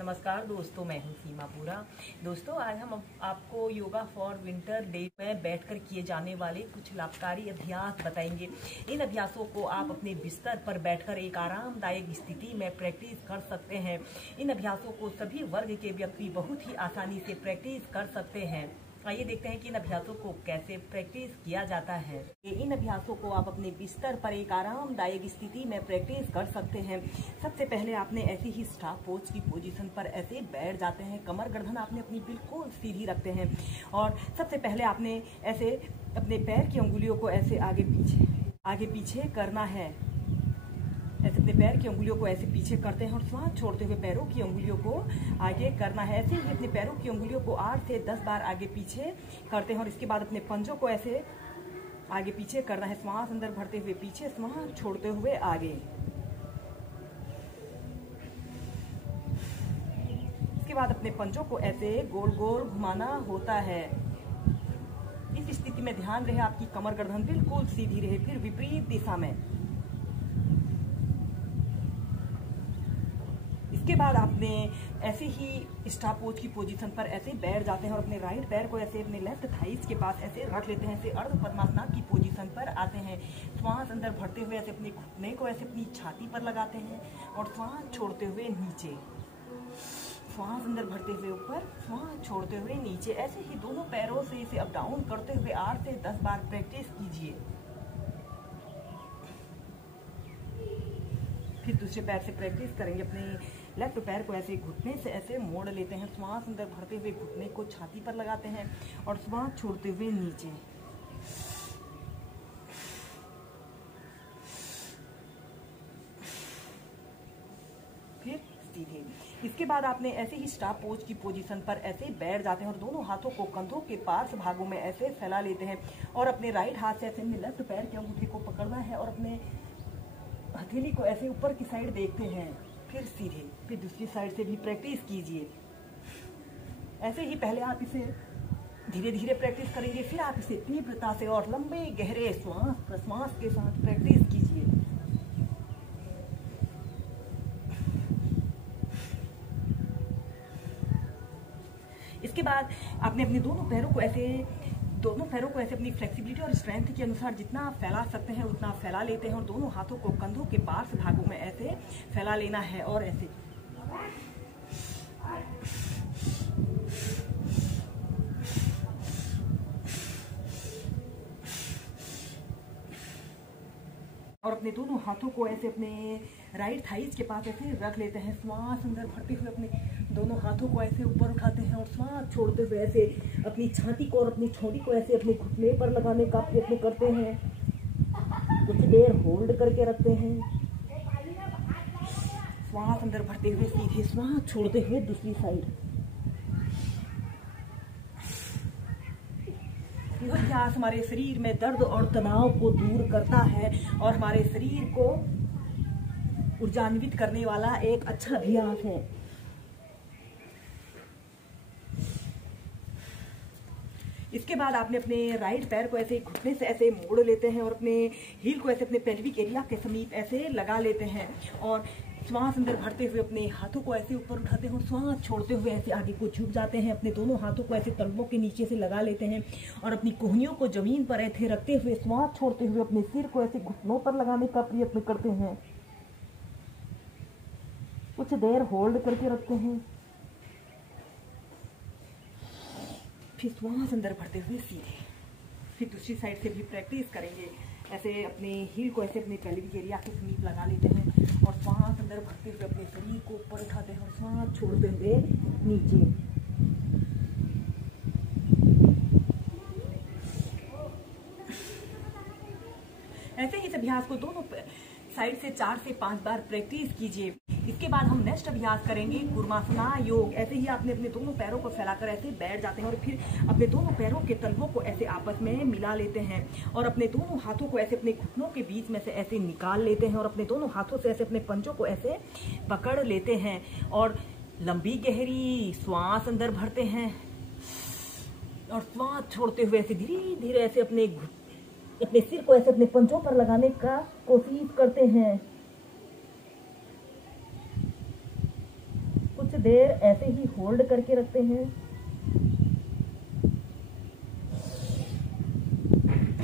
नमस्कार दोस्तों, मैं हूं सीमा पूरा। दोस्तों, आज हम आपको योगा फॉर विंटर डे में बैठकर किए जाने वाले कुछ लाभकारी अभ्यास बताएंगे। इन अभ्यासों को आप अपने बिस्तर पर बैठकर एक आरामदायक स्थिति में प्रैक्टिस कर सकते हैं। इन अभ्यासों को सभी वर्ग के व्यक्ति बहुत ही आसानी से प्रैक्टिस कर सकते हैं। आइए देखते हैं कि इन अभ्यासों को कैसे प्रैक्टिस किया जाता है। इन अभ्यासों को आप अपने बिस्तर पर एक आरामदायक स्थिति में प्रैक्टिस कर सकते हैं। सबसे पहले आपने ऐसे ही स्टाफ पोज की पोजीशन पर ऐसे बैठ जाते हैं। कमर गर्दन आपने अपनी बिल्कुल सीधी रखते हैं और सबसे पहले आपने ऐसे अपने पैर की अंगुलियों को ऐसे आगे पीछे करना है। ऐसे अपने पैर की अंगुलियों को ऐसे पीछे करते हैं और श्वास छोड़ते हुए पैरों की अंगुलियों को आगे करना है। ऐसे ही अपने पैरों की अंगुलियों को 8 से 10 बार आगे पीछे करते हैं और इसके बाद अपने पंजों को ऐसे आगे पीछे करना है। श्वास अंदर भरते हुए पीछे, श्वास छोड़ते हुए आगे। इसके बाद अपने पंजों को ऐसे गोल गोल घुमाना होता है। इस स्थिति में ध्यान रहे आपकी कमर गर्दन बिल्कुल सीधी रहे। फिर विपरीत दिशा में। इसके बाद आपने ऐसे ही स्टाफ पोज की पोजीशन पर ऐसे बैठ जाते हैं और अपने राइट पैर को ऐसे अपने लेफ्ट थाइस के पास ऐसे रख लेते हैं। ऐसे अर्ध पद्मासना की पोजीशन पर आते हैं। श्वास अंदर भरते हुए ऐसे अपने घुटने को ऐसे अपनी छाती पर लगाते हैं और श्वास छोड़ते हुए नीचे। श्वास अंदर भरते हुए ऊपर, श्वास छोड़ते हुए नीचे। ऐसे ही दोनों पैरों से इसे अप डाउन करते हुए 8 से 10 बार प्रैक्टिस कीजिए। फिर दूसरे पैर से प्रैक्टिस करेंगे। अपने लेफ्ट पैर को ऐसे घुटने से ऐसे मोड़ लेते हैं। श्वास अंदर भरते हुए घुटने को छाती पर लगाते हैं और श्वास छोड़ते हुए नीचे। फिर सीधे। इसके बाद आपने ऐसे ही स्टाफ पोज की पोजीशन पर ऐसे बैठ जाते हैं और दोनों हाथों को कंधों के पार्श्व भागों में ऐसे फैला लेते हैं और अपने राइट हाथ से ऐसे लेफ्ट पैर के अंगूठे को पकड़ना है और अपने हथेली को ऐसे ऊपर की साइड देखते हैं। फिर सीधे। फिर दूसरी साइड से भी प्रैक्टिस कीजिए। ऐसे ही पहले आप इसे धीरे धीरे प्रैक्टिस करेंगे, फिर आप इसे तीव्रता से और लंबे गहरे श्वास प्रश्वास के साथ प्रैक्टिस कीजिए। इसके बाद आपने अपने दोनों पैरों को ऐसे अपनी फ्लेक्सिबिलिटी और स्ट्रेंथ के अनुसार जितना आप फैला सकते हैं उतना फैला लेते हैं और दोनों हाथों को कंधों के पार्श्व भागों में ऐसे फैला लेना है और ऐसे। और अपने दोनों हाथों को ऐसे अपने राइट थाइस के पास ऐसे रख लेते हैं। श्वास अंदर भरते हुए अपने दोनों हाथों को ऐसे ऊपर उठाते हैं और श्वास छोड़ते हुए ऐसे अपनी छाती को और अपनी ठोड़ी को ऐसे अपने घुटने पर लगाने का प्रयत्न करते हैं। कुछ देर होल्ड करके रखते हैं। श्वास अंदर भरते हुए सीधे, श्वास छोड़ते हुए दूसरी साइड। यह अभ्यास हमारे शरीर में दर्द और तनाव को दूर करता है और हमारे शरीर को ऊर्जान्वित करने वाला एक अच्छा अभ्यास है। इसके बाद आपने अपने राइट पैर को ऐसे घुटने से ऐसे मोड़ लेते हैं और अपने हील को ऐसे अपने पेल्विक एरिया के समीप ऐसे लगा लेते हैं और श्वास अंदर भरते हुए अपने हाथों को ऐसे ऊपर उठाते हैं और श्वास छोड़ते हुए ऐसे आगे को झुक जाते हैं। अपने दोनों हाथों को ऐसे तलवों के नीचे से लगा लेते हैं और अपनी कोहनियों को जमीन पर ऐसे रखते हुए श्वास छोड़ते हुए अपने सिर को ऐसे घुटनों पर लगाने का प्रयत्न करते हैं। कुछ देर होल्ड करके रखते हैं। फिर श्वास अंदर भरते हुए सीधे। फिर दूसरी साइड से भी प्रैक्टिस करेंगे। ऐसे अपने हील को ऐसे अपने पेल्विक एरिया के समीप लगा लेते हैं और श्वास अंदर भरते हुए अपने शरीर को ऊपर उठाते हैं और श्वास छोड़ते हुए नीचे। ऐसे ही इस अभ्यास को दोनों साइड से 4 से 5 बार प्रैक्टिस कीजिए। इसके बाद हम नेक्स्ट अभ्यास करेंगे कूर्मासना योग। ऐसे ही आपने अपने दोनों पैरों को फैलाकर ऐसे बैठ जाते हैं और फिर अपने दोनों पैरों के तलवों को ऐसे आपस में मिला लेते हैं और अपने दोनों हाथों को ऐसे अपने घुटनों के बीच में से ऐसे निकाल लेते हैं और अपने दोनों हाथों से ऐसे अपने पंजों को ऐसे पकड़ लेते हैं और लंबी गहरी श्वास अंदर भरते हैं और श्वास छोड़ते हुए ऐसे धीरे धीरे ऐसे अपने सिर को ऐसे अपने पंजों पर लगाने का कोशिश करते हैं। कुछ देर ऐसे ही होल्ड करके रखते हैं।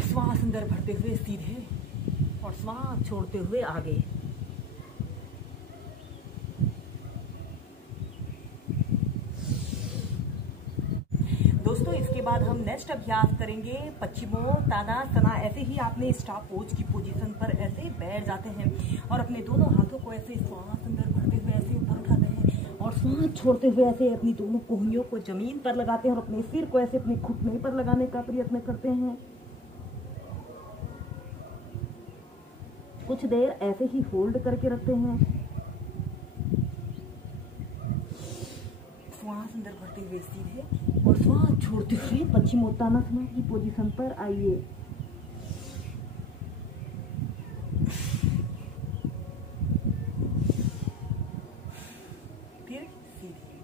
श्वास अंदर भरते हुए सीधे और श्वास छोड़ते हुए आगे। दोस्तों इसके बाद हम नेक्स्ट अभ्यास करेंगे पश्चिमोत्तानासना। ऐसे ही आपने स्टॉप पोज की पोजीशन पर ऐसे बैठ जाते हैं और अपने दोनों हाथों को ऐसे श्वास अंदर भरते हुए ऐसे ऊपर उठाते हैं और श्वास छोड़ते हुए ऐसे अपनी दोनों कोहनियों को जमीन पर लगाते हैं और अपने सिर को ऐसे अपने घुटने पर लगाने का प्रयत्न करते हैं। कुछ देर ऐसे ही होल्ड करके रखते हैं। श्वास अंदर भरते हुए सीधे और श्वास छोड़ते हुए पश्चिमोत्तानासना की पोजीशन पर आइए। फिर सीधे।